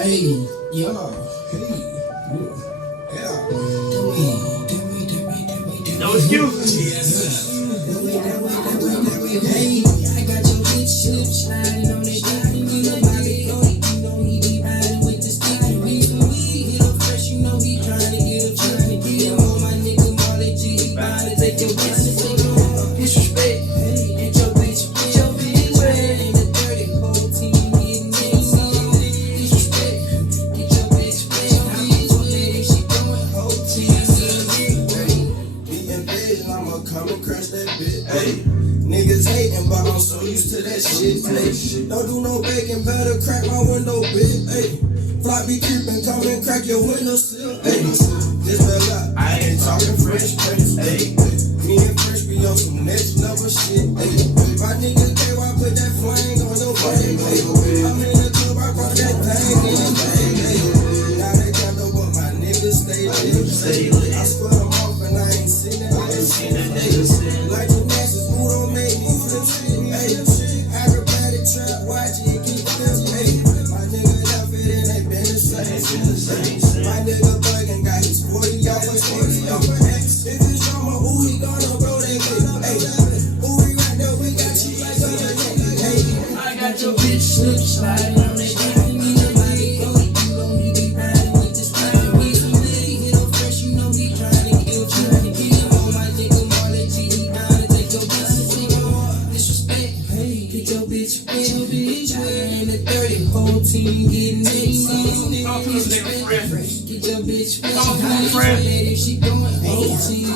Hey, yo, hey, yeah. No excuses. Hey, I got your bitch slip sliding on that dick. You know Bobby Cody, you know he be riding with the stick. Reason we hit up fresh, you know he trying to get him on my nigga Marley G. He bound to take your bitch and take her home. Disrespect, get your bitch wet. In the dirty whole team getting disrespect, get your bitch wet. She going whole team getting dirty. Beating big, I'ma come and crush that bitch. Hey, niggas hating, but I'm so used to that shit. Hey, don't do no baking, better crack my window, bitch. Hey, fly be creeping, come and crack your window sill. Hey, this a lot, I ain't talking Fresh Prince. Hey, me and Fresh be on some next level shit. Hey, my nigga KY put that flag on your brain. Hey, I'm in the club, I brought that thing in. Hey, now they can't know what my niggas stay lit. I split them off and I ain't seen that nigga. Like the masses who don't make me flip shit. Hey, acrobatic trap, watch it keep flipping. Hey, my nigga left it and they been the same. My nigga bugging got his 40 off for X. If it's drama, who he gonna blow that clip? Hey, who we right there? We got you like a hey. I got your bitch slip sliding on that dick. You know Bobby Cody, you know he be riding with the stick. Reason we hit up fresh, you know he trying to get him on my nigga Marley G. He bound to take your bitch and take her home. Disrespect, get your bitch wet. In the dirty whole team getting Talk to this nigga Fresh. get your bitch wet. Talk to him, Fresh. She going whole team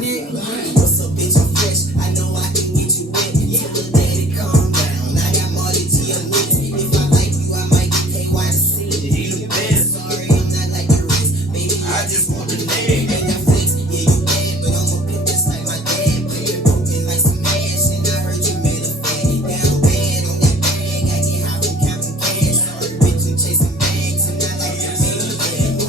getting What's up, bitch? I'm fresh. I know I can get you wet. Tell her daddy, calm down. I got more than T on it. If I like you, I might get KYC. He the best. Sorry, I'm not like the rest. Baby, I just want the name. name. And I flex. Yeah, you bad, but I'm a pimp just like my dad. But you're broken like some ass. And I heard you made a fat. Down bad on that bag. I get high from counting cash. Sorry, bitch, I'm chasing bags. And I like your baby.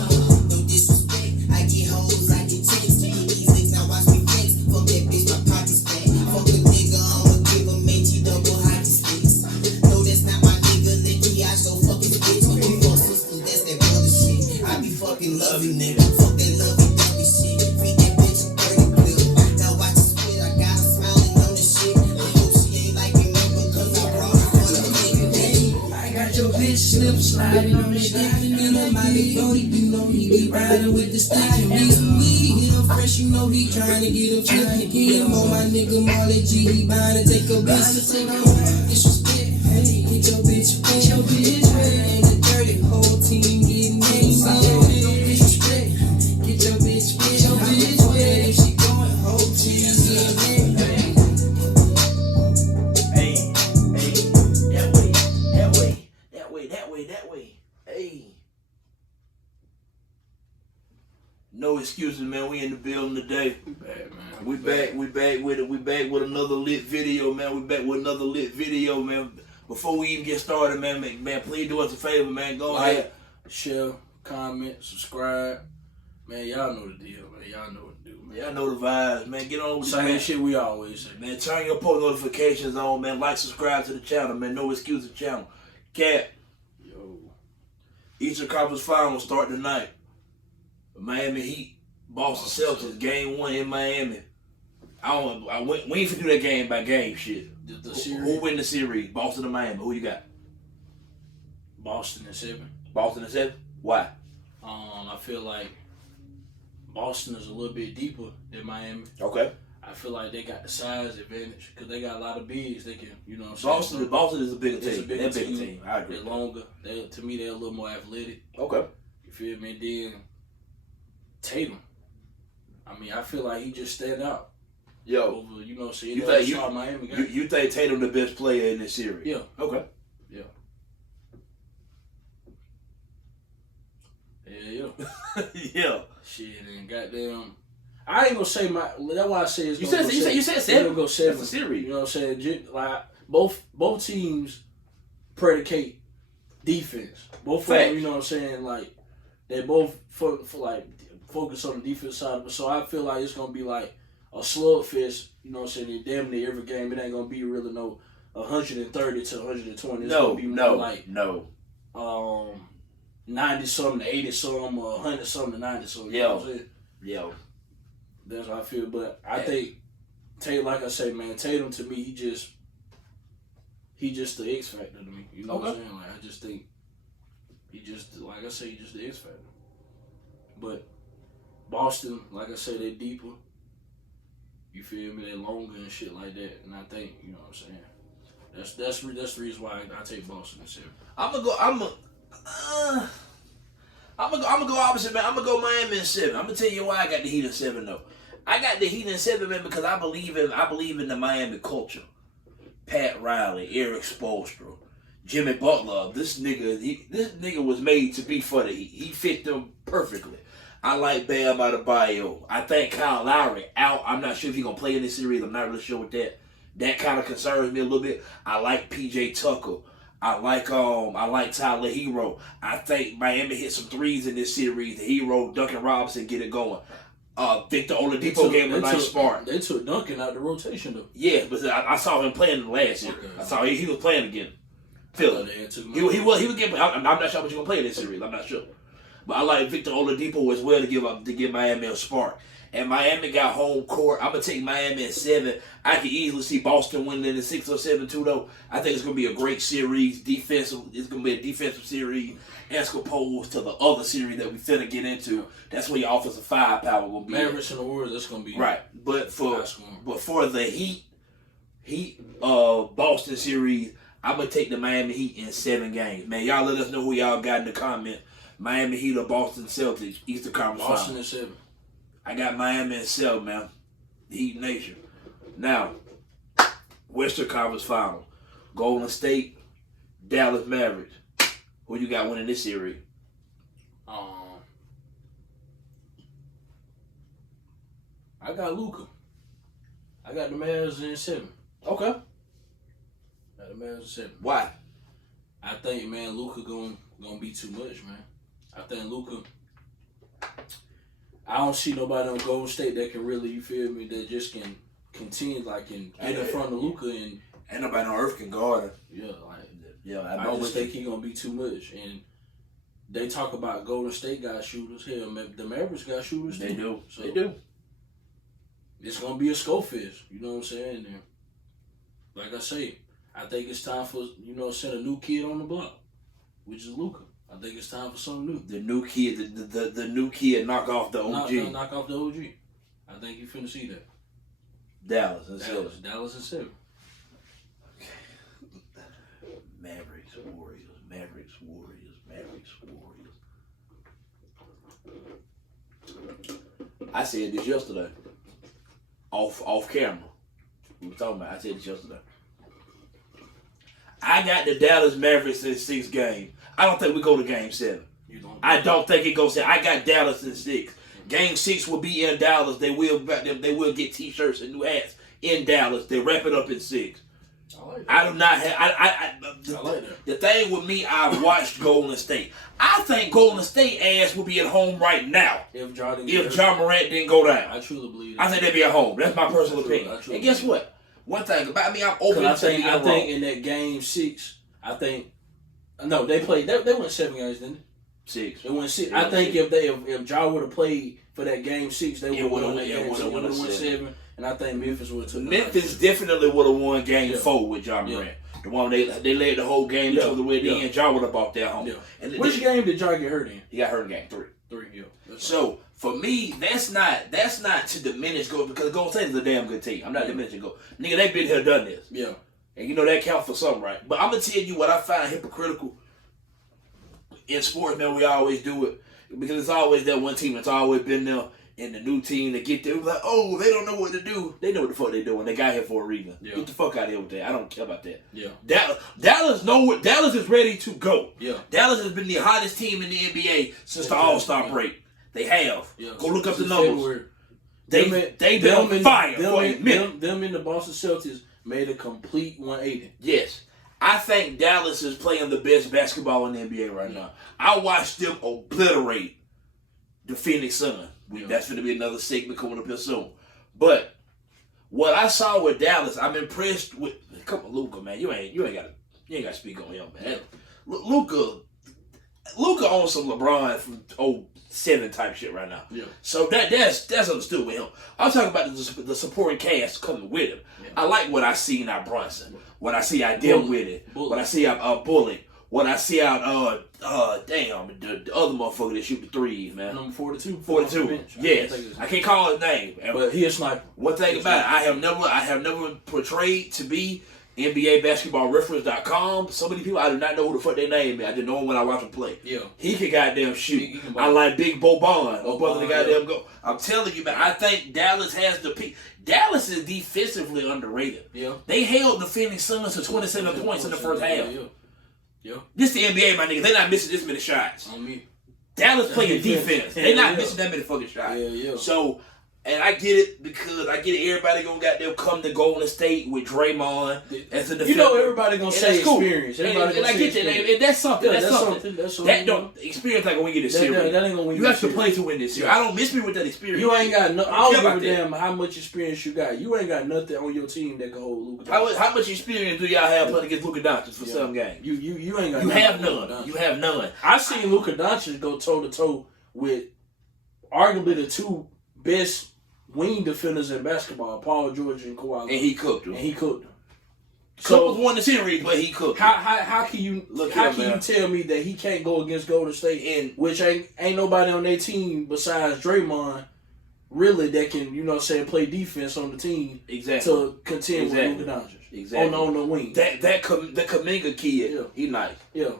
No disrespect. I get hoes, I get texts. You these niggas, now watch me flex. Fuck that bitch, my pockets fat. Fuck a nigga, I'ma give him H-E double hockey sticks. No, that's not my nigga, Nicky, I so fucking bitch. We fuck sisters, that's that brother shit. I be fucking loving nigga. Fuck that lovey-dovey shit. Feed that bitch a 30 clip. Now watch her spit, I got her smiling on the shit. I hope she ain't like me, man, because I brought her for the nigga. I got your bitch slip sliding on that dick. You know Bobby Cody, you know he be riding with the stick. Reason we hit him fresh, you know he trying to get him on my nigga Marley G. He bound to take a bitch to take her home. Disrespect, get your bitch wet. In the dirty whole team getting disrespect, get your bitch wet. If she going whole team getting Hey, that way. Hey. No excuses, man. We in the building today. We back with it. We back with another lit video, man. We back with another lit video, man. Before we even get started, man, please do us a favor, man. Go ahead. Share, comment, subscribe. Man, y'all know the deal, man. Y'all know what to do, man. Y'all know the vibes, man. Get on with the Same shit we always say. Man, turn your post notifications on, man. Like, subscribe to the channel, man. No excuses channel. Cat. Yo. Eastern Conference Finals start tonight. Miami Heat, Boston Celtics, game 1 in Miami. We ain't finna do that game by game shit. The series? Who win the series? Boston or Miami? Who you got? Boston and 7. Boston and 7? Why? I feel like Boston is a little bit deeper than Miami. Okay. I feel like they got the size advantage because they got a lot of bigs. They can, you know what I'm saying? Boston is a bigger It's a team. bigger They're a bigger team. team. I agree. They're longer. To me, they're a little more athletic. Okay. You feel me? And then Tatum. I mean, I feel like he just stand out. Yo, Over, you know what I'm saying? Miami guy. you think Tatum the best player in this series? Yeah. Okay. Yeah. Yeah. Yeah. Shit, and goddamn, I ain't gonna say my. That's why I say it's. You said 7. Gonna go 7. That's the series. You know what I'm saying? Like both teams predicate defense. Both of them, you know what I'm saying? Like they both for like focus on the defense side of it. So I feel like it's gonna be like a slugfest. You know what I'm saying? Damn near every game. It ain't gonna be really no 130 to 120. It's gonna be more like 90-something to 80-something or 100-something to 90-something. You know what I'm saying? Yo. That's how I feel. But I think Tatum, like I say, man, Tatum to me, he just the X factor to me. You know what I'm saying? Like I just think he just, like I say, he just the X factor. But Boston, like I say, they deeper. You feel me? They longer and shit like that. And I think, you know what I'm saying. That's the reason why I take Boston this year. I'm gonna go opposite, man. I'm gonna go Miami in 7. I'm gonna tell you why I got the Heat in 7 though. I got the Heat in 7, man, because I believe in the Miami culture. Pat Riley, Eric Spoelstra, Jimmy Butler. This nigga was made to be for the Heat. He fit them perfectly. I like Bam Adebayo. I think Kyle Lowry out. I'm not sure if he's gonna play in this series. I'm not really sure with that. That kind of concerns me a little bit. I like PJ Tucker. I like Tyler Hero. I think Miami hit some threes in this series. The Hero, Duncan Robinson get it going. Victor Oladipo gave him a nice spark. They took Duncan out the rotation though. Yeah, but I saw him playing last year. Okay. I saw he was playing again. Phil. He was getting. I'm not sure how much he's gonna play in this series. I'm not sure. But I like Victor Oladipo as well to give Miami a spark. And Miami got home court. I'm gonna take Miami at 7. I can easily see Boston winning in the 6 or 7-2 though. I think it's gonna be a great series. Defensive. It's gonna be a defensive series as opposed to the other series that we finna get into. That's where your offensive firepower will be. Mavericks and the Warriors. That's gonna be right. But for the Heat Boston series, I'm gonna take the Miami Heat in 7 games. Man, y'all let us know who y'all got in the comment. Miami Heat or Boston Celtics, Eastern Conference Finals. Boston in 7. I got Miami in 7, man. Heat Nation. Now, Western Conference Finals. Golden State, Dallas Mavericks. Who you got winning this series? I got Luka. I got the Mavs in 7. Okay. Got the Mavs in 7. Why? I think, man, Luka gonna be too much, man. I think Luka. I don't see nobody on Golden State that can really, you feel me, that just can continue, like, and get in front of Luka and. Ain't nobody on earth can guard him. Yeah, I just think he's gonna be too much. And they talk about Golden State got shooters. Hell, the Mavericks got shooters too. They do. So they do. It's gonna be a Schofield. You know what I'm saying? And like I say, I think it's time for send a new kid on the block, which is Luka. I think it's time for something new. The new kid, the new kid, knock off the OG. Knock off the OG. I think you finna see that. Dallas and 7. Dallas and 7. Mavericks, Warriors, Mavericks, Warriors, Mavericks, Warriors. I said this yesterday. Off camera. We were talking about. I said this yesterday. I got the Dallas Mavericks in 6 games. I don't think we go to Game 7. I don't think it goes 7. I got Dallas in 6. Game 6 will be in Dallas. They will get T-shirts and new hats in Dallas. They wrap it up in 6. I do not have. I like that. The thing with me, I've watched Golden State. I think Golden State ass will be at home right now if John Morant didn't go down. I truly believe that. I think they'd be at home. That's my personal opinion. And guess what? One thing about me, I'm open to being wrong. I think in that Game 6, they played. They went 7 games, didn't they? 6. They went 6. I think if Ja would have played for that Game 6, they would have won 7. And I think Memphis would have took. Memphis definitely would have won Game 4 with John Morant. The one they led the whole game until the way the end. Ja would have bought that home. Yeah. And which game did Ja get hurt in? He got hurt in Game 3. 3, yeah. So for me, that's not to diminish Golden, because Golden State is a damn good team. I'm not diminishing Golden. Nigga, they been here, done this. Yeah. And that counts for something, right? But I'm gonna tell you what I find hypocritical in sports, man. We always do it because it's always that one team that's always been there. And the new team that get there, like, oh, they don't know what to do. They know what the fuck they doing. They got here for a reason. Yeah. Get the fuck out of here with that. I don't care about that. Yeah. Dallas is ready to go. Yeah. Dallas has been the hottest team in the NBA since the All-Star break. They have. Yeah. Go look up the numbers. They've been on fire for a minute. Them in the Boston Celtics made a complete 180. Yes. I think Dallas is playing the best basketball in the NBA right now. I watched them obliterate the Phoenix Suns. That's going to be another segment coming up here soon. But what I saw with Dallas, I'm impressed with. Come on, Luka, man, you ain't got to speak on him, man. Luka Luka owns some LeBron from 07 type shit right now. Yeah. So that's understood with him. I'm talking about the supporting cast coming with him. Yeah. I like what I see in Brunson. What I see out there with it. What I see out Bullet. What I see out the other motherfucker that shoot the threes, man. Number 42. 42. Yes. I can't call his name. But he a sniper. One thing about it, I have never portrayed to be NBA basketball reference.com. So many people I do not know who the fuck their name is. I didn't know him when I watched him play. Yeah. He can goddamn shoot. I like Big Boban. Oh, brother, the goddamn go. I'm telling you, man, I think Dallas has the peak. Dallas is defensively underrated. Yeah. They held the Phoenix Suns to 27 points in the first half. Yeah. This the NBA, my nigga. They're not missing this many shots. On me. Dallas playing defense. They're not missing that many fucking shots. Yeah. So, and I get it because I get it. Everybody gonna goddamn come to Golden State with Draymond as a defender. You know, everybody gonna say cool. experience. And I get you. And that's something. That's something. That don't experience like when we get a series. That ain't gonna win. You have to play to win this series. I don't miss me with that experience. You ain't got no. I don't give a damn how much experience you got. You ain't got nothing on your team that can hold Luka. How much experience do y'all have playing against Luka Doncic for some games? You ain't got. You have none. You have none. I seen Luka Doncic go toe to toe with arguably the two best wing defenders in basketball, Paul George and Kawhi. And he cooked them. So Clippers won the series, but he cooked. How can you you tell me that he can't go against Golden State, and which ain't nobody on their team besides Draymond really that can, you know what I'm saying, play defense on the team to contend with Luka Doncic. Exactly. On the wing. That Kuminga kid, he nice. Yeah.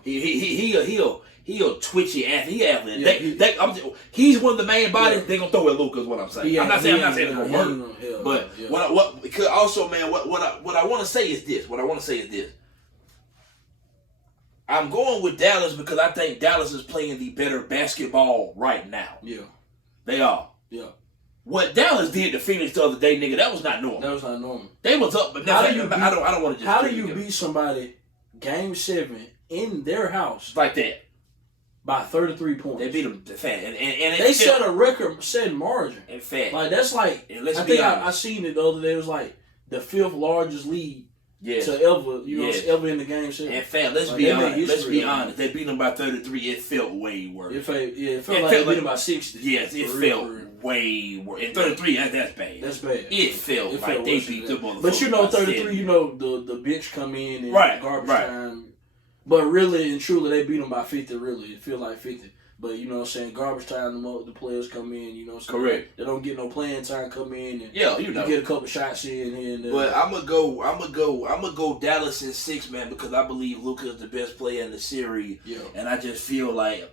He'll twitchy athlete. He's one of the main bodies. They gonna throw at Luka is what I'm saying. I'm not saying it's gonna work. But because also, man, what I want to say is this. I'm going with Dallas because I think Dallas is playing the better basketball right now. Yeah. They are. Yeah. What Dallas did to Phoenix the other day, nigga, that was not normal. They was up, but I don't want to just. How do you beat somebody Game 7 in their house like that by 33 points? They beat them fat, and they set a record-setting margin. In fact, like that's like I seen it the other day. It was like the 5th largest lead to ever ever in the Game 7. In fact, let's be honest. They beat them by 33. It felt way worse. It felt like they beat them by 60. Yes, it felt way worse. And 33, that's bad. That's bad. It felt like they beat them motherfuckers. But you know, 33, you know, the bench come in and garbage time. But really and truly, they beat them by 50. Really, it feel like 50. But you know what I'm saying, garbage time, the players come in, you know what I'm saying? Correct. They don't get no playing time, come in and you know. get a couple shots in here and there. But I'm gonna go Dallas in 6, man, because I believe Luka is the best player in the series. Yeah. And I just feel like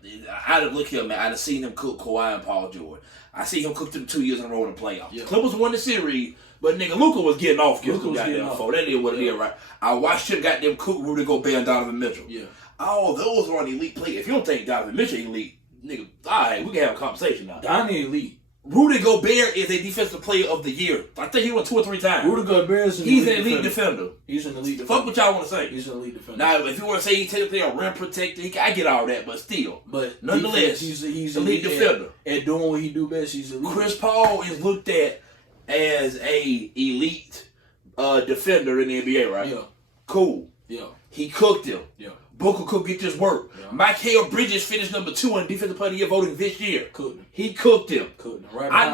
I'd have seen him cook Kawhi and Paul George. I see him cook them 2 years in a row in the playoffs. Yeah. Clippers won the series, but nigga, Luka was getting off. That is what it is, right? I watched him goddamn cook Rudy Gobert and Donovan Mitchell. Yeah. All those are on elite players. If you don't think Donovan Mitchell elite, nigga, alright, we can have a conversation now. Donnie elite. Rudy Gobert is a defensive player of the year. I think he won 2 or 3 times. Rudy Gobert is an elite defender. He's an elite defender. Fuck what y'all want to say. He's an elite defender. Now, if you want to say he's technically a rim protector, I get all that, but still. But nonetheless, he's elite defender. At doing what he do best, he's elite. Chris Paul is looked at as a elite defender in the NBA, right? Yeah. Cool. Yeah. He cooked him. Yeah. Booker could get this work. Yeah. Mikal Bridges finished number 2 in Defensive Player of the Year voting this year. He cooked him. Right, I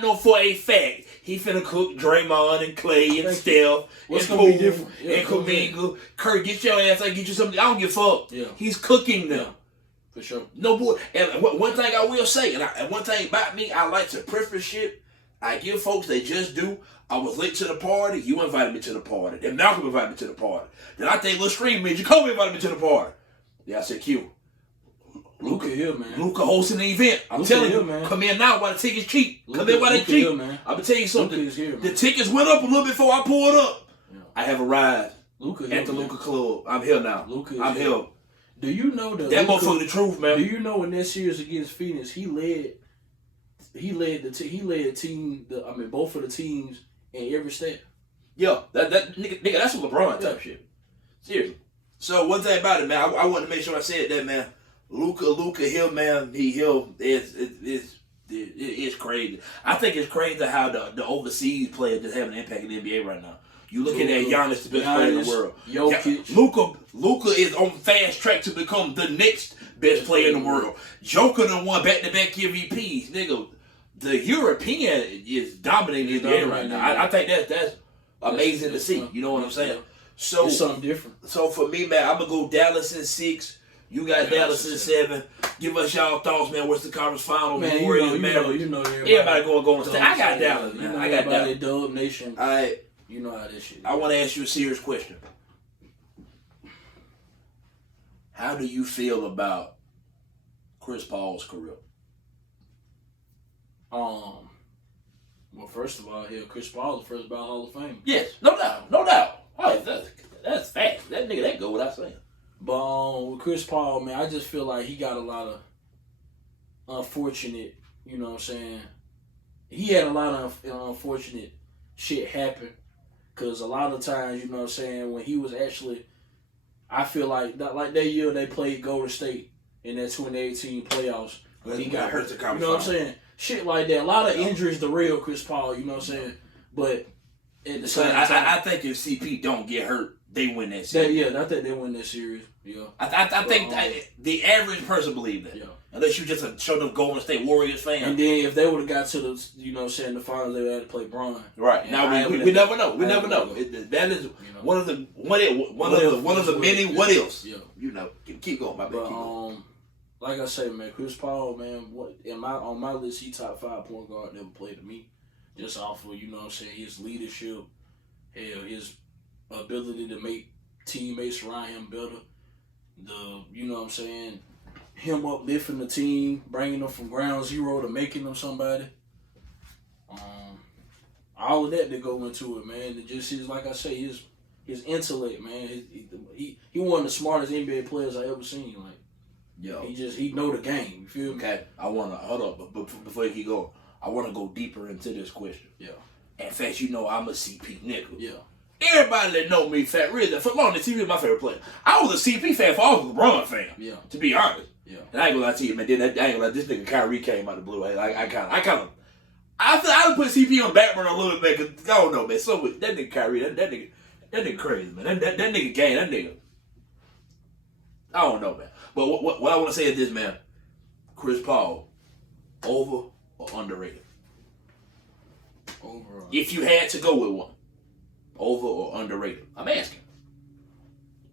know for a fact he finna cook Draymond and Clay and Steph and Poole and Kuminga. Kurt, get your ass out, get you something. I don't give a fuck. Yeah. He's cooking them. Yeah. For sure. No boy. And one thing I will say, and one thing about me, I like to preface shit. I give folks they just do. I was late to the party. You invited me to the party. Then Malcolm invited me to the party. Then I think Lil Stream me. Jacoby invited me to the party. Yeah, I said, Q. Luka here, man. Luka hosting the event. I'm telling you, man. Come in now while the tickets cheap. Come in while they cheap. I'm going to tell you something. The tickets went up a little before I pulled up. Yeah. I have arrived at the Luka Club. I'm here now. I'm here. Do you know that motherfucker the truth, man? Do you know in that series against Phoenix, he led team. Both of the teams in every step. Yeah, that nigga, that's some LeBron type shit. Seriously. So one thing about it, man, I wanted to make sure I said that, man. Luka Hill, man, it's crazy. I think it's crazy how the overseas players just have an impact in the NBA right now. You looking at Giannis, the best player in the world. Jokic. Luka is on fast track to become the next best player in the world. Joker done won back-to-back MVPs, nigga. The European is dominating in the air right now. I think that's amazing to see. You know what I'm saying? So it's something different. So for me, man, I'm gonna go Dallas in 6. You got Dallas in 7. Give us y'all thoughts, man. What's the conference final? Man, everybody going to State. I got Dallas, man. I got Dallas. Dub Nation. All right. You know how this shit. I want to ask you a serious question. How do you feel about Chris Paul's career? Well, first of all, Chris Paul, the first ballot Hall of Fame. Yes, no doubt. Oh, that's fast. That nigga, that go without saying. But with Chris Paul, man, I just feel like he got a lot of unfortunate, you know what I'm saying? He had a lot of unfortunate shit happen. Because a lot of times, you know what I'm saying, when he was actually, I feel like that year they played Golden State in that 2018 playoffs. When he got hurt. You know what I'm saying? Shit like that. A lot of injuries to real Chris Paul, you know what I'm saying? But at the same time, I think if CP don't get hurt, they win that series. I think they win that series. Yeah. I think the average person believe that. Yeah. Unless you just a showed up Golden State Warriors fan. And then if they would have got to the, you know what I'm saying, the finals, they would have to play Bron. Right. And now we never know. We never know. That is one of the many what ifs. Yeah. You know, keep going, my bad. But, like I say, man, Chris Paul, man, on my list, he top 5 point guard never played to me. Just off of, you know what I'm saying, his leadership, his ability to make teammates around him better. You know what I'm saying, him uplifting the team, bringing them from ground zero to making them somebody. All of that go into it, man. And just like I say, his intellect, man. He one of the smartest NBA players I ever seen. Like, yo, he know the game. You feel me? Okay, I wanna hold up, but before you keep going, I wanna go deeper into this question. Yeah. In fact, you know I'm a CP nigga. Yeah. Everybody that know me, really, for long, CP is my favorite player. I was a CP fan, for I was a LeBron fan. Yeah. To be honest. Yeah. And I ain't gonna lie to you, man. Then I ain't gonna lie. This nigga Kyrie came out of the blue. I feel I would put CP on the back burner a little bit because I don't know, man. So that nigga Kyrie, that nigga crazy, man. That nigga gay, that nigga. I don't know, man. But what I want to say is this, man. Chris Paul, over or underrated? Over. If you had to go with one, over or underrated? I'm asking.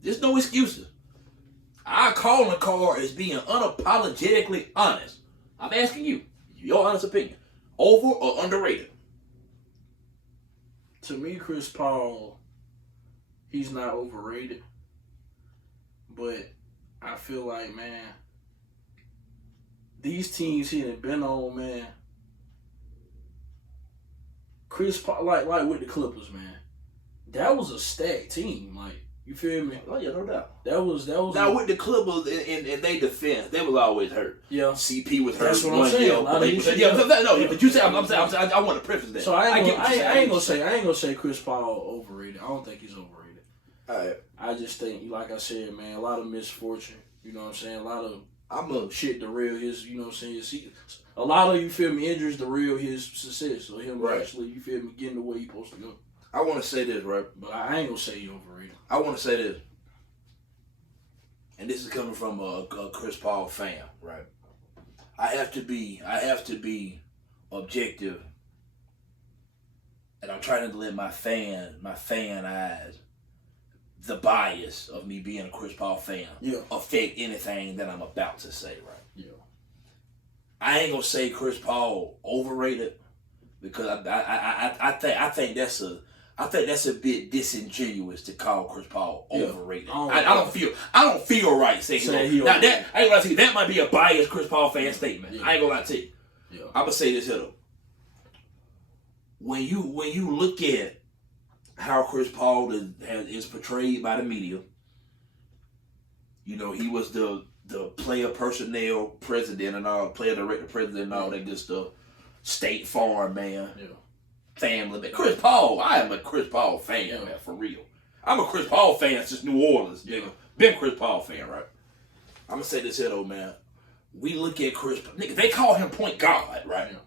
There's no excuses. I call the card as being unapologetically honest. I'm asking you, your honest opinion. Over or underrated? To me, Chris Paul, he's not overrated. But I feel like, man, these teams he done been on, man. Chris Paul, like with the Clippers, man, that was a stacked team. Like, you feel me? Oh yeah, no doubt. That was. Now with the Clippers in their defense, they was always hurt. Yeah. CP was hurt. That's what I'm saying. But you say I want to preface that. So I ain't gonna say Chris Paul overrated. I don't think he's overrated. All right. I just think, like I said, man, a lot of misfortune. You know what I'm saying? A lot of shit to real his. You know what I'm saying? A lot of, you feel me, injuries to real his success. So him actually, you feel me, getting the way he's supposed to go. I want to say this, right? But I ain't gonna say he overrated. I want to say this, and this is coming from a Chris Paul fan, right? I have to be objective, and I'm trying to let my fan eyes, the bias of me being a Chris Paul fan, affect anything that I'm about to say, right? Yeah. I ain't gonna say Chris Paul overrated because I think that's a bit disingenuous to call Chris Paul overrated. I don't feel right saying he now that I ain't gonna lie to you, that might be a biased Chris Paul fan statement. Yeah. I ain't gonna lie to you. Yeah. I'm gonna say this here though. When you look at how Chris Paul is portrayed by the media, you know, he was the player personnel president and all, player director president and all that good stuff. State Farm man. Yeah. Family man. Chris Paul, I am a Chris Paul fan, man, for real. I'm a Chris Paul fan since New Orleans, nigga. Been a Chris Paul fan, right? I'm gonna say this here though, man. We look at Chris, nigga, they call him point guard, right? Yeah.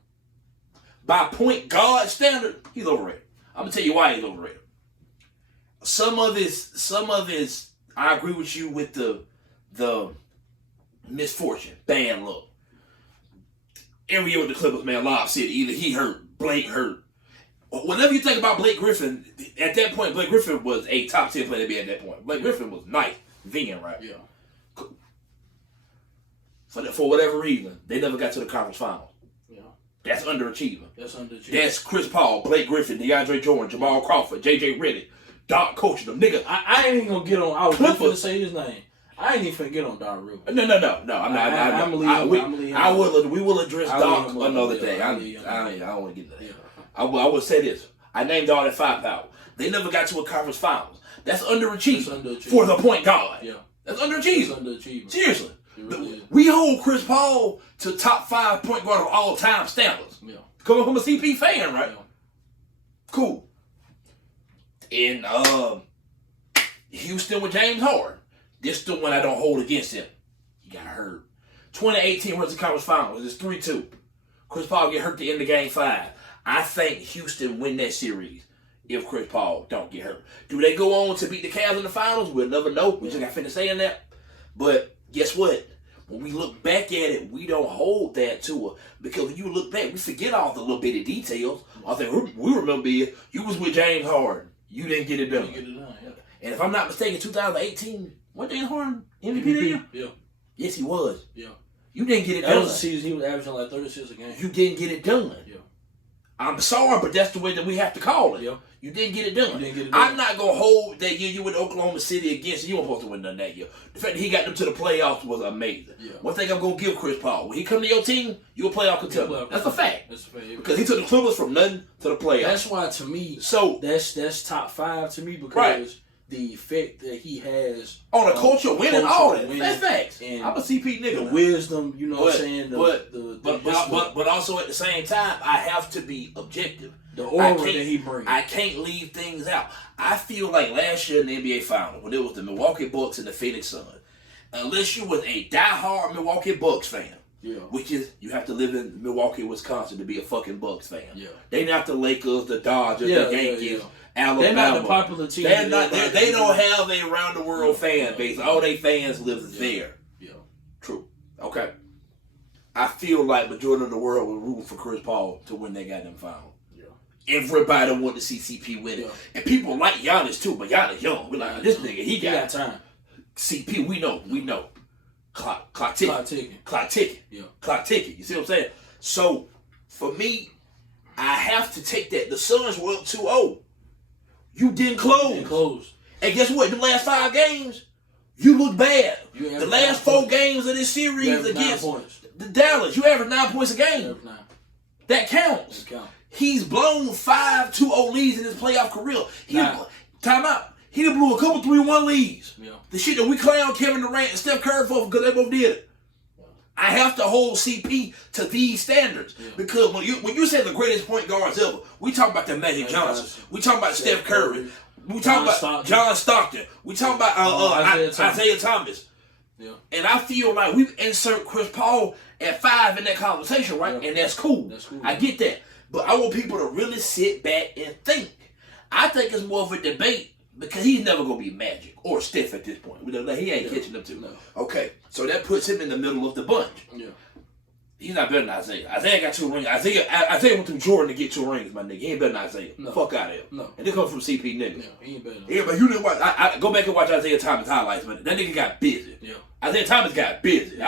By point guard standard, he's overrated. I'm gonna tell you why he's overrated. Some of his, I agree with you with the misfortune, bad luck. Every year with the Clippers, man, Lob City, either he hurt, Blake hurt. Whenever you think about Blake Griffin, at that point, Blake Griffin was a top 10 player to be at that point. Blake Griffin was nice, then, right? Yeah. For whatever reason, they never got to the conference finals. Yeah. That's underachieving. That's Chris Paul, Blake Griffin, DeAndre Jordan, Jamal Crawford, J.J. Redick, Doc coaching them. Nigga, I ain't even gonna get on. I was just gonna say his name. I ain't even finna get on Doc Rivers. No. I'm not. We will address Doc another day. I don't want to get into that. I will say this. I named all that firepower. They never got to a conference finals. That's underachieving for the point guard. Yeah. That's underachieving. That's underachieving. Seriously. Really we hold Chris Paul to top 5 point guard of all time standards. Yeah. Coming from a CP fan, right? Yeah. Cool. In Houston with James Harden. This is the one I don't hold against him. He got hurt. 2018 Western Conference Finals. It's 3-2. Chris Paul get hurt to end the game 5. I think Houston win that series if Chris Paul don't get hurt. Do they go on to beat the Cavs in the finals? We'll never know. We just got finished saying that. But guess what? When we look back at it, we don't hold that to her. Because when you look back, we forget all the little bitty details. I think we remember you was with James Harden. You didn't get it done. Yeah. And if I'm not mistaken, 2018, was James Harden MVP that year? Yeah. Yes, he was. Yeah. You didn't get it That done. was the season he was averaging like 36 a game. You didn't get it done. Yeah. I'm sorry, but that's the way that we have to call it. Yeah. You didn't get it done. You didn't get it done. I'm not going to hold that year you went to Oklahoma City against you. You weren't supposed to win none that year. The fact that he got them to the playoffs was amazing. Yeah. One thing I'm going to give Chris Paul, when he come to your team, you're a playoff contender. That's a fact. That's a fact. Because he took the Clippers from nothing to the playoffs. That's why, to me, that's top 5 to me because the effect that he has on a culture winning all that. That's facts. And I'm a CP nigga. The wisdom, you know what I'm saying? But also at the same time, I have to be objective. The aura that he brings. I can't leave things out. I feel like last year in the NBA Finals, when it was the Milwaukee Bucks and the Phoenix Suns, unless you was a diehard Milwaukee Bucks fan, which is you have to live in Milwaukee, Wisconsin to be a fucking Bucks fan. Yeah. They not the Lakers, the Dodgers, the Yankees, Alabama. They're not the popular team. They're not. They don't have a round the world fan base. All they fans live there. Yeah. True. Okay. I feel like majority of the world would root for Chris Paul to win that goddamn final. Everybody want to see CP win it. Yeah. And people like Giannis too, but Giannis young. We're like, this nigga, he got time. CP, we know. Clock ticking. Yeah. Clock ticking. You see what I'm saying? So, for me, I have to take that. The Suns were up 2-0. You didn't close. And guess what? The last 5 games, you look bad. The last 4 games of this series against the Dallas, you average 9 points a game. That counts. He's blown 5 2-0 leads in his playoff career. Time out. He done blew a couple 3-1 leads. Yeah. The shit that we clown Kevin Durant and Steph Curry for because they both did it. Yeah. I have to hold CP to these standards because when you say the greatest point guards ever, we talk about the Magic Johnson. We talk about Steph Curry. We talk about John Stockton. We talk about Isaiah Thomas. Yeah. And I feel like we insert Chris Paul at 5 in that conversation, right? Yeah. And that's cool. I get that. But I want people to really sit back and think. I think it's more of a debate because he's never going to be Magic or Steph at this point. He ain't catching them two. No. Okay, so that puts him in the middle of the bunch. Yeah. He's not better than Isaiah. Isaiah got 2 rings. Isaiah went through Jordan to get 2 rings, my nigga. He ain't better than Isaiah. No. Fuck out of here. No. And this comes from CP niggas. Yeah, he ain't better than but you didn't watch. I go back and watch Isaiah Thomas highlights, man. That nigga got busy. Yeah. Isaiah Thomas got busy. He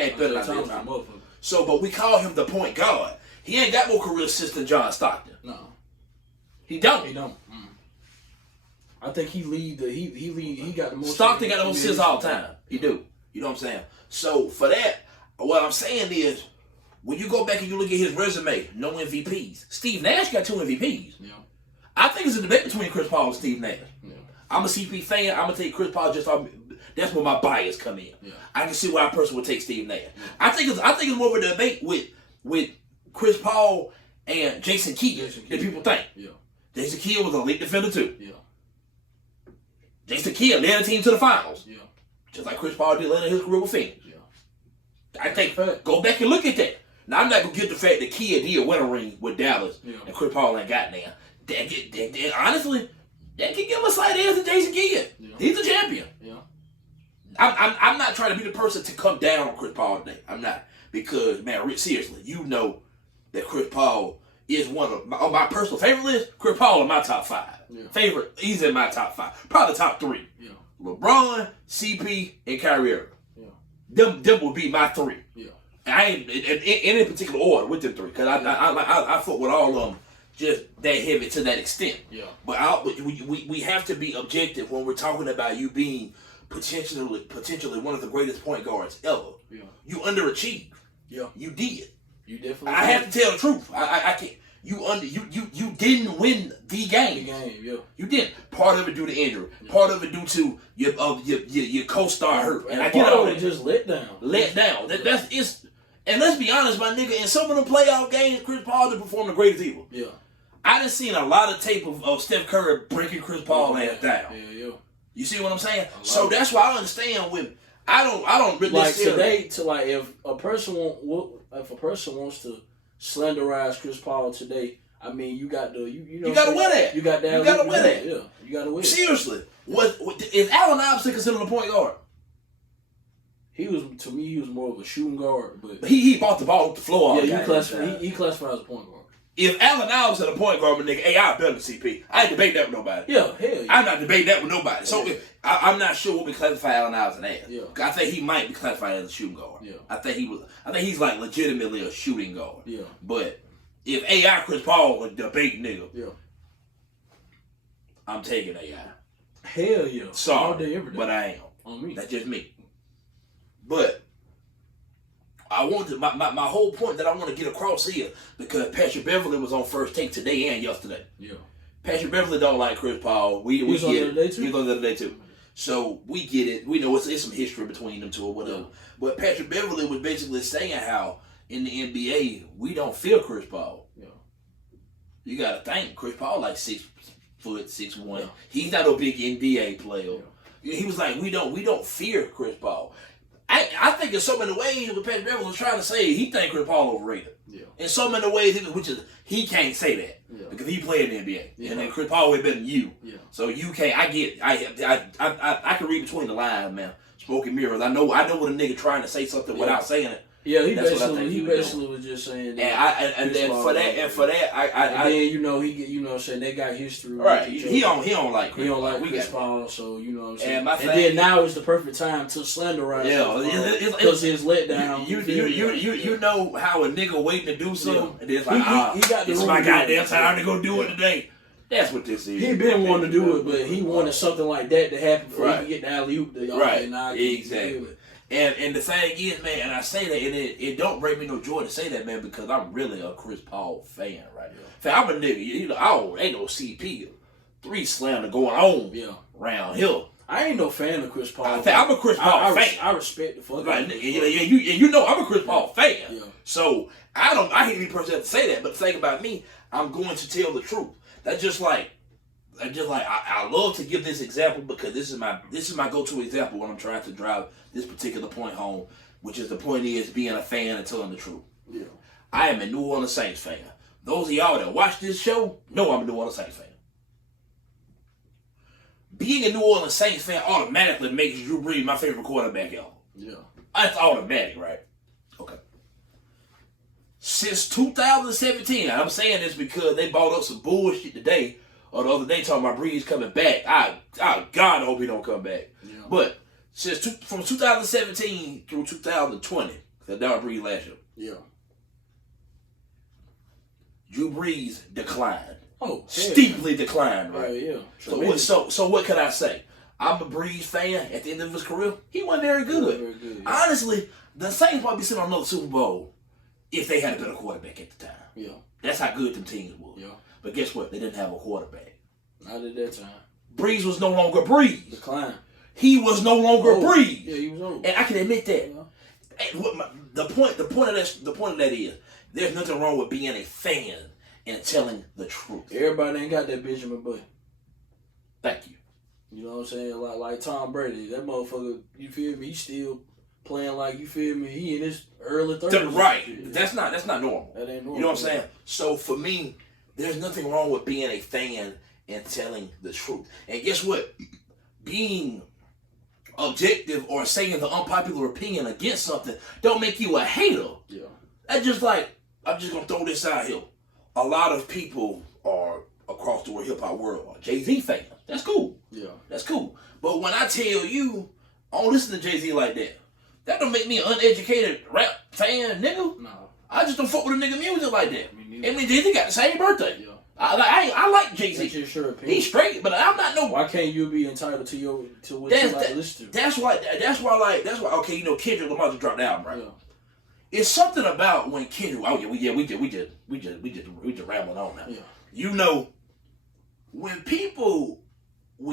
ain't better than Isaiah Thomas. So, but we call him the point guard. He ain't got more career assists than John Stockton. No. He don't. I think he got the most. Stockton got the most assists all the time. He do. You know what I'm saying? So for that, what I'm saying is, when you go back and you look at his resume, no MVPs. Steve Nash got 2 MVPs. Yeah. I think it's a debate between Chris Paul and Steve Nash. Yeah. I'm a CP fan. I'm gonna take Chris Paul just off. That's where my bias come in. Yeah. I can see why a person would take Steve Nash. Yeah. I think it's more of a debate with Chris Paul and Jason Kidd than people think. Yeah. Jason Kidd was an elite defender too. Yeah. Jason Kidd led a team to the finals. Yeah. Just like Chris Paul did later in his career with Phoenix. Yeah. I think go back and look at that. Now I'm not gonna get the fact that Kidd did win a ring with Dallas and Chris Paul ain't got there. Honestly, that can give him a slight edge to Jason Kidd. Yeah. He's a champion. Yeah. I'm not trying to be the person to come down on Chris Paul today. I'm not, because man, seriously, you know that Chris Paul is one of my personal favorite list. Chris Paul in my top 5. Yeah. Favorite, he's in my top 5, probably top 3. Yeah. LeBron, CP, and Kyrie Irving. Yeah. Them would be my 3. Yeah. I ain't in any particular order with them 3, because I fuck with all of them just that heavy to that extent. Yeah. But we have to be objective when we're talking about you being potentially one of the greatest point guards ever. Yeah. You underachieved. Yeah. You did. You definitely. I have to tell the truth. I can't. You didn't win the game. Yeah. You didn't. Part of it due to injury. Yeah. Part of it due to your co-star hurt. And I get all that. Just let down. Let down. That's it's. And let's be honest, my nigga. In some of the playoff games, Chris Paul didn't perform the greatest evil. Yeah. I done seen a lot of tape of Steph Curry breaking Chris Paul ass down. Yeah. You see what I'm saying? So that's why I understand when I don't really like today if a person wants to slanderize Chris Paul today, I mean you got to you gotta win that. You got that. You gotta win that. Yeah, you gotta win. Seriously, what is Allen Iverson considered a point guard? He was more of a shooting guard, but he bought the ball off the floor. Yeah, he classified as a point guard. If Allen Iverson a point guard, my nigga, hey, I'm better than CP. I ain't debate that with nobody. Yeah, hell yeah. I'm not debating that with nobody. So I'm not sure what we classify Allen Iverson as. Yeah. I think he might be classified as a shooting guard. Yeah. I think he's like legitimately a shooting guard. Yeah. But if AI Chris Paul was debate nigga, yeah, I'm taking AI. Hell yeah. Sorry, all day, every day. but I am. On me. That's just me. But I want to, my whole point that I want to get across here, because Patrick Beverly was on First Take today and yesterday. Yeah. Patrick Beverly don't like Chris Paul. We was on the other day too. He was on the other day too. So we get it. We know it's some history between them two or whatever. Yeah. But Patrick Beverly was basically saying how in the NBA we don't fear Chris Paul. Yeah. You gotta think Chris Paul like 6'6", 6'1". Yeah. He's not a big NBA player. Yeah. He was like, we don't fear Chris Paul. I think in so many ways what Patrick Beverly was trying to say, he think Chris Paul overrated. Yeah. In so many ways, which is he can't say that because he played in the NBA, and then Chris Paul way better than you. Yeah. So you can't. I can read between the lines, man. Smoking mirrors. I know what a nigga trying to say something without saying it. Yeah, he That's basically was just saying that. And then for that, and then he saying they got history. Right. He don't like Chris. He don't like Chris Paul, so you know what I'm saying. And then now is the perfect time to slanderize. Yeah, because his letdown. You know how a nigga waiting to do something, and it's like he got it's my goddamn time to go do it today. That's what this is. He been wanting to do it, but he wanted something like that to happen before he could get the alley-oop. Right. Exactly. And the thing is, man, and I say that, and it don't bring me no joy to say that, man, because I'm really a Chris Paul fan, right? Yeah. I'm a nigga, ain't no CP3 slander going on around here. I ain't no fan of Chris Paul. I'm a Chris Paul fan. I respect the fuck out of him. You know I'm a Chris Paul fan. Yeah. So I hate to be the person to say that, but the thing about me, I'm going to tell the truth. That's just like I love to give this example because this is my go-to example when I'm trying to drive this particular point home, which is the point is being a fan and telling the truth. Yeah. I am a New Orleans Saints fan. Those of y'all that watch this show know I'm a New Orleans Saints fan. Being a New Orleans Saints fan automatically makes Drew Brees my favorite quarterback ever. Yeah. That's automatic, right? Okay. Since 2017, I'm saying this because they brought up some bullshit today or the other day talking about Brees coming back. God, I hope he don't come back. Yeah. But from 2017 through 2020, because that was Brees last year. Yeah. Drew Brees declined. Oh, steeply declined, right? Yeah. So what can I say? I'm a Brees fan. At the end of his career, he wasn't very good. Yeah. Honestly, the Saints might be sitting on another Super Bowl if they had a better quarterback at the time. Yeah. That's how good them teams were. Yeah. But guess what? They didn't have a quarterback. Not at that time. Brees was no longer Brees. Decline. He was no longer Brees. Yeah, he was old. And I can admit that. Yeah. The point of that is there's nothing wrong with being a fan and telling the truth. Everybody ain't got that Benjamin Button. Thank you. You know what I'm saying? Like Tom Brady, that motherfucker, you feel me? He's still playing like, you feel me? He in his early 30s. Right. That's not normal. That ain't normal. You know what I'm saying? So for me, there's nothing wrong with being a fan and telling the truth. And guess what? Being objective or saying the unpopular opinion against something don't make you a hater. Yeah. That's just like, I'm just gonna throw this out here. A lot of people are across the hip hop world are Jay-Z fans. That's cool. Yeah. That's cool. But when I tell you, I don't listen to Jay-Z like that. That don't make me an uneducated rap fan, nigga. No. I just don't fuck with a nigga music like that. Me neither. I mean, Jay-Z got the same birthday. Yeah. I like Jay-Z. That's just your opinion. He's straight, but I'm not no. Why can't you be entitled to what you like to listen to? That's why. Okay, you know, Kendrick Lamar just dropped the album, right? Yeah. It's something about when Kendrick. Oh yeah, we just rambling on now. Yeah. You know, when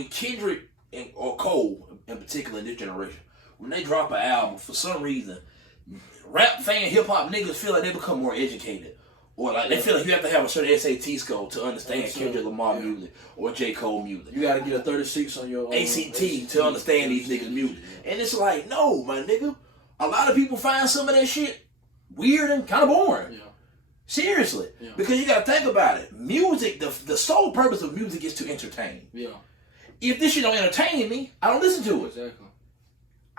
Kendrick or Cole in particular in this generation, when they drop an album, for some reason, rap fan hip hop niggas feel like they become more educated. Or like they feel like you have to have a certain SAT score to understand Kendrick Lamar music or J. Cole music. You gotta get a 36 on your ACT to understand these niggas' music. And it's like, no, my nigga. A lot of people find some of that shit weird and kind of boring. Yeah. Seriously. Yeah. Because you gotta think about it. Music, the sole purpose of music is to entertain. Yeah. If this shit don't entertain me, I don't listen to it. Exactly.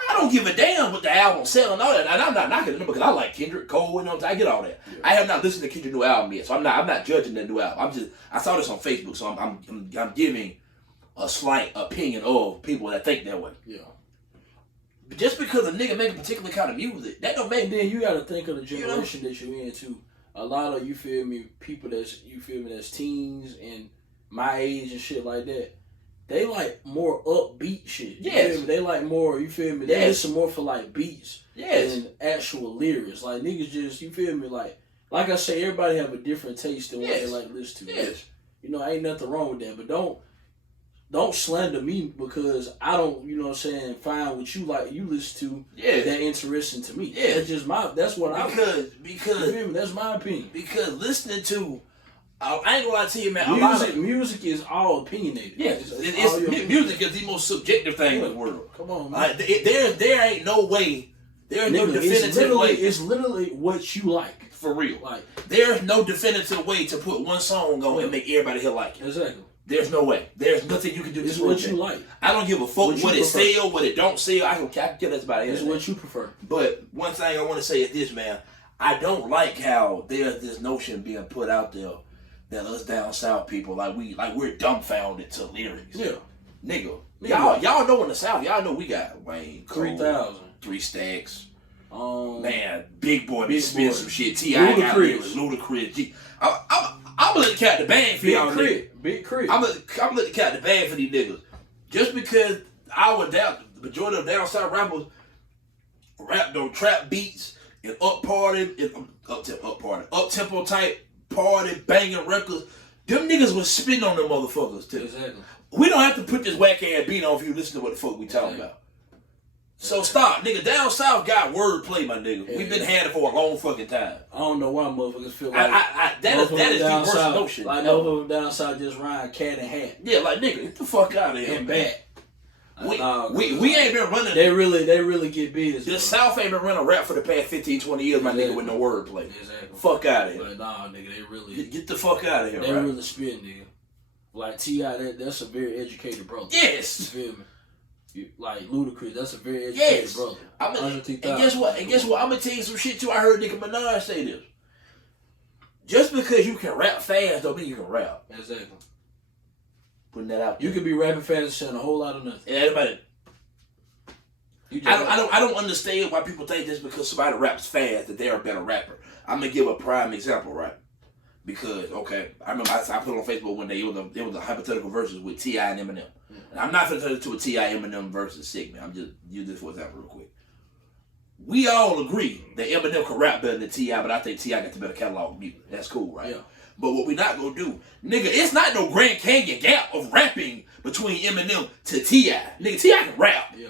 I don't give a damn what the album selling and all that. And I'm not knocking them because I like Kendrick, Cole, and I get all that. Yeah. I have not listened to Kendrick's new album yet, so I'm not judging the new album. I saw this on Facebook, so I'm giving a slight opinion of people that think that way. Yeah. But just because a nigga make a particular kind of music, that don't make. Then you gotta think of the generation that you're in too. A lot of people that's teens and my age and shit like that. They like more upbeat shit. Yes. They like more, you feel me? They listen more for like beats than actual lyrics. Like niggas just, you feel me? Like I say, everybody have a different taste in what they like to listen to. Yes. You know, ain't nothing wrong with that. But don't slander me because I don't, you know what I'm saying, find what you like, you listen to that interesting to me. Yeah. That's just that's what because you feel me? That's my opinion. Because listening to, I ain't gonna lie to you, man. Music is all opinionated. Yeah, music is the most subjective thing in the world. Come on, man. There ain't no way. There is no definitive way. It's literally what you like. For real. Like, there's no definitive way to put one song on and make everybody here like it. Exactly. There's no way. There's nothing you can do. It's what you like. I don't give a fuck what it sell, what it don't sell. I can care less about it. It's what you prefer. But one thing I want to say is this, man. I don't like how there's this notion being put out there that us down south people we're dumbfounded to lyrics. Yeah, nigga. Y'all know in the south, y'all know we got Wayne, 3,000, 3 Stacks. Man, Big Boy be spin some shit. T.I. got Ludacris. I'm gonna let the cat the bang for y'all niggas. Big Crit. I'm gonna let the cat the bang for these niggas. Just because the majority of down south rappers rap those trap beats and up tempo type party banging records, them niggas was spitting on them motherfuckers too. Exactly. We don't have to put this whack ass beat on if you listen to what the fuck we talking about. So stop, nigga. Down south got wordplay, my nigga. We've been had it for a long fucking time. I don't know why motherfuckers feel like that is the worst notion. Like motherfuckers down south just rhyme cat and hat. Yeah, like nigga, get the fuck out of here. And bat. We ain't been running. They really get business. The South ain't been running rap for the past 15, 20 years, my nigga, with no wordplay. Exactly. Fuck out of here. Like, nah, nigga, they really get the fuck out of here. They really spit, nigga. Like T.I., that's a very educated brother. Yes. You feel me? Like Ludacris, that's a very educated brother. And guess what? I'm gonna tell you some shit too. I heard Nicki Minaj say this. Just because you can rap fast don't mean you can rap. Exactly. Putting that out. You could be rapping fast and saying a whole lot of nothing. Yeah, everybody. I don't understand why people think just because somebody raps fast that they're a better rapper. I'm gonna give a prime example, right? Because I remember I put it on Facebook one day. It was a hypothetical versus with T.I. and Eminem. And I'm not gonna turn it to a T.I. Eminem versus segment. I'm just use this for example real quick. We all agree that Eminem can rap better than T.I., but I think T.I. got the better catalog of music. That's cool, right? Yeah. But what we not gonna do, nigga, it's not no Grand Canyon gap of rapping between Eminem to T.I. Nigga, T.I. can rap. Yeah.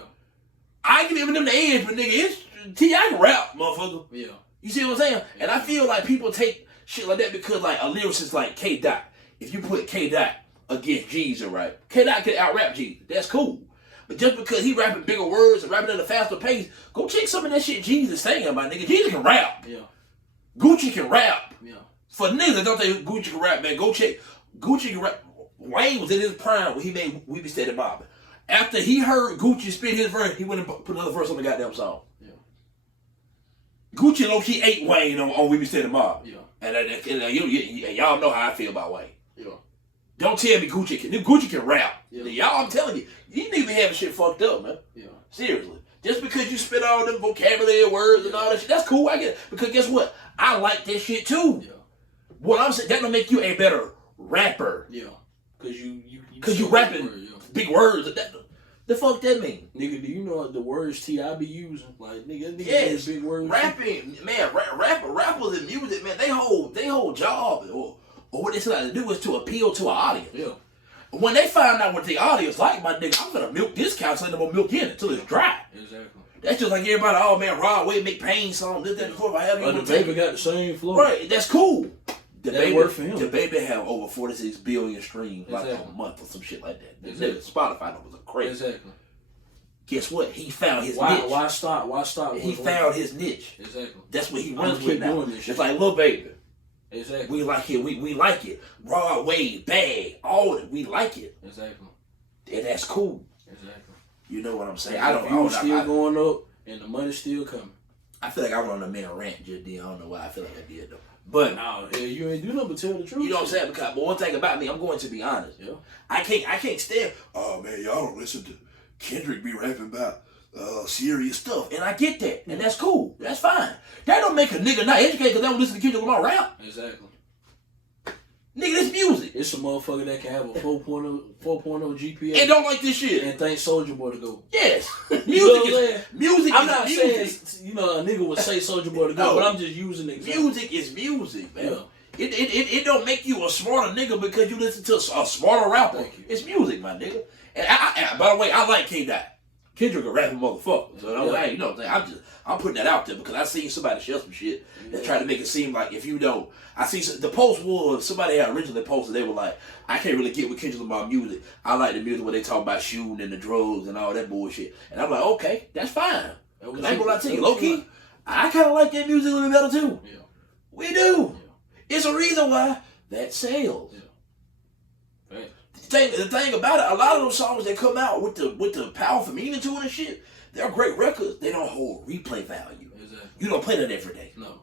I give Eminem the edge, but nigga, it's T.I. can rap, motherfucker. Yeah. You see what I'm saying? Yeah. And I feel like people take shit like that because like a lyricist like K. Dot. If you put K. Dot against Jeezy, right? K. Dot can out-rap Jeezy. That's cool. But just because he rapping bigger words and rapping at a faster pace, go check some of that shit Jeezy saying, my nigga. Jeezy can rap. Yeah. Gucci can rap. Yeah. For niggas that don't think Gucci can rap, man, go check. Gucci can rap. Wayne was in his prime when he made We Be Steady Mobbing. After he heard Gucci spit his verse, he went and put another verse on the goddamn song. Yeah. Gucci low-key ate Wayne on We Be Steady Mob. Yeah. And y'all know how I feel about Wayne. Yeah. Don't tell me Gucci can rap. Yeah. Y'all, I'm telling you, you need to be having shit fucked up, man. Yeah. Seriously. Just because you spit all them vocabulary words and all that shit, that's cool. I get it. Because guess what? I like that shit too. Yeah. What I'm saying, that don't make you a better rapper. Yeah. Because you rapping big words. The fuck that mean? Nigga, do you know the words T.I. be using? Like, nigga Yes. big words. Rapping, man, rappers and music, man, they whole job or what they say like to do is to appeal to an audience. Yeah. When they find out what the audience like, my nigga, I'm gonna milk this cow so ain't no more milk in it till it's dry. Exactly. That's just like everybody, oh man, Rod Wave make pain songs, this, that, and before I have But the baby got the same flow. right, that's cool. That work for him. The baby have over 46 billion streams like Exactly. a month or some shit like that. Exactly. Spotify numbers are crazy. Exactly. Guess what? He found his niche. Why stop? Why stop? He found his niche. Exactly. That's what he I'ma runs keep with now. doing this shit. It's like Lil Baby. Exactly. We like it. We like it. Raw, Wave, Bag, all of it. We like it. Exactly. And that's cool. Exactly. You know what I'm saying? The views still going up and the money's still coming. I feel like I went on a man rant just then. I don't know why I feel like I did though. But no, you ain't do nothing but tell the truth. You know what I'm saying? But one thing about me, I'm going to be honest. Yeah. I can't stand. Oh man, y'all don't listen to Kendrick be rapping about serious stuff, and I get that, and that's cool. That's fine. That don't make a nigga not educated because they don't listen to Kendrick Lamar rap. Exactly. Nigga, this music. It's a motherfucker that can have a 4.0 GPA And don't like this shit. and think Soulja Boy to go. Yes. Music Music I'm is not music. saying a nigga would say Soulja Boy to go, No. but I'm just using the example. Music is music, man. Yeah. It don't make you a smarter nigga because you listen to a smarter rapper. Thank you. It's music, my nigga. And I by the way, I like K-Dot. Kendrick a rapping motherfucker. So I'm like, you know what I'm saying? I'm putting that out there because I seen somebody share some shit that tried to make it seem like if you don't. I see the post was somebody had originally posted. They were like, I can't really get with Kendrick Lamar music. I like the music where they talk about shooting and the drugs and all that bullshit. And I'm like, okay, that's fine. I ain't gonna lie to you, low key. I kind of like that music a little better too. Yeah. We do. Yeah. It's a reason why that sells. Yeah. Right. The thing about it, a lot of those songs that come out with the powerful meaning to it and shit, they're great records. They don't hold replay value. Exactly. You don't play that every day. No.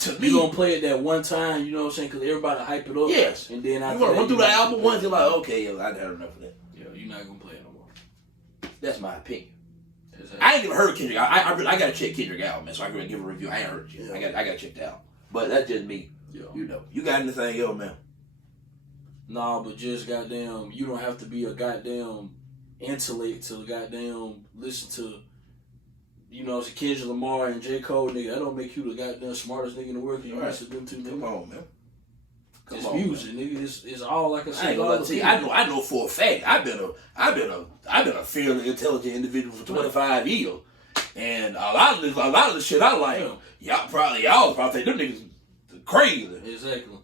To me, You gonna play it that one time, you know what I'm saying? Because everybody hype it up. Yes. And then you after want to that, run through the not album gonna once, play you're it. like, okay, yo, I had enough of that. Yeah, you're not gonna play it no more. That's my opinion. Exactly. I ain't even heard Kendrick. I gotta check Kendrick out, man, so I can give a review. I ain't heard it yet. Yeah. I gotta check that out. But that's just me. Yeah. You know. You got anything else, man? Nah, but just goddamn, you don't have to be a goddamn intellect to goddamn listen to, you know, it's Kendrick Lamar and J. Cole, nigga. That don't make you the goddamn smartest nigga in the world because you Right. listen to them two niggas. Come on, man. It's music, nigga. It's all like I I said. ain't gonna lie to you. I know for a fact. I've been a fairly intelligent individual for 25 years, and a lot of the shit I like, y'all probably think them niggas crazy. Exactly.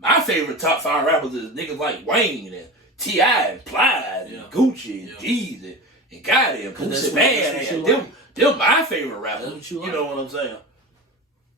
My favorite top 5 rappers is niggas like Wayne and T.I. and Plies and Gucci and Jeezy and goddamn Pussy Bad. Them my favorite rappers. That's what you like. You know what I'm saying?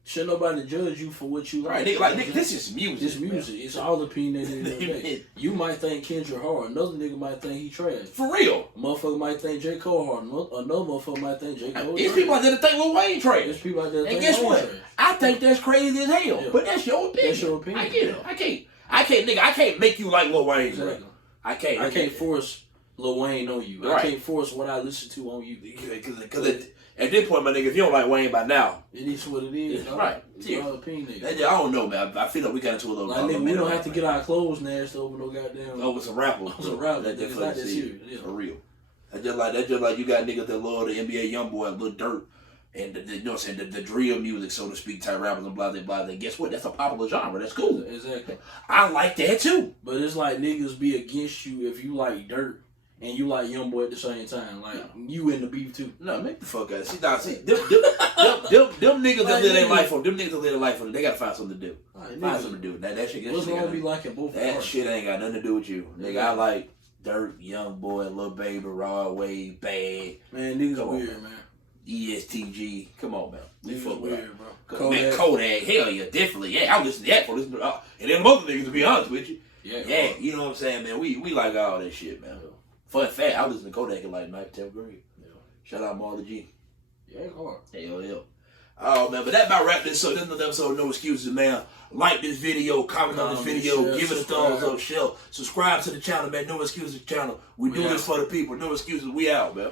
Should nobody judge you for what you like? Right, nigga, this is music. It's music. Man. It's all opinionated. You might think Kendrick hard. Another nigga might think he trash. For real. A motherfucker might think J. Cole hard. Another motherfucker might think J. Cole It's trash. people out there that think Lil Wayne trash. There's people out there that And think guess Wayne what? trash. I think that's crazy as hell. Yeah. But that's your opinion. That's your opinion. I get it. I can't, nigga. I can't make you like Lil Wayne. Exactly. I can't. I can't force Lil Wayne on you. Right. I can't force what I listen to on you. Because at this point, my nigga, if you don't like Wayne by now, It is what it is. Yeah, right. It's Yeah. all opinion. I don't know, man. I feel like we got into a little. Like, nigga, we don't have to get our clothes nasty over no goddamn. over some rappers. Over some rappers. That's It's just not that serious. serious. Yeah. For real. That's just like you got niggas that love the NBA YoungBoy, Lil Durk, and you know what I'm saying, the drill music, so to speak, type rappers and blah blah blah. And guess what? That's a popular genre. That's cool. Exactly. I like that too. But it's like niggas be against you if you like Dirt and you like YoungBoy at the same time. Like, you in the beef too. No, make the fuck out. See, them niggas that live their life on them niggas that live their life on. They gotta find something to do. Like, Find nigga, something to do. That shit. what's wrong with me liking both That artists? shit ain't got nothing to do with you, nigga. Yeah. I like Dirt, YoungBoy, Lil Baby, Raw Wave, Bad, Man, niggas Come on, weird, man. ESTG. Come on, man. We Niggas fuck with weird, that. bro. Man, Kodak, hell yeah, definitely. Yeah, I listen to that for listening to and then other niggas, to be honest with you. Yeah, you know what I'm saying, man? We like all that shit, man. Fun fact, I listened to Kodak in like 9th, 10th grade. Yeah. Shout out Marley G. Yeah, hard. Hell yeah. Oh man, but that about wrap this up. This is another episode of No Excuses, man. Like this video, comment on this video, share, give it a thumbs up, share, subscribe to the channel, man. No Excuses channel. We do this for the people. No Excuses. We out, man.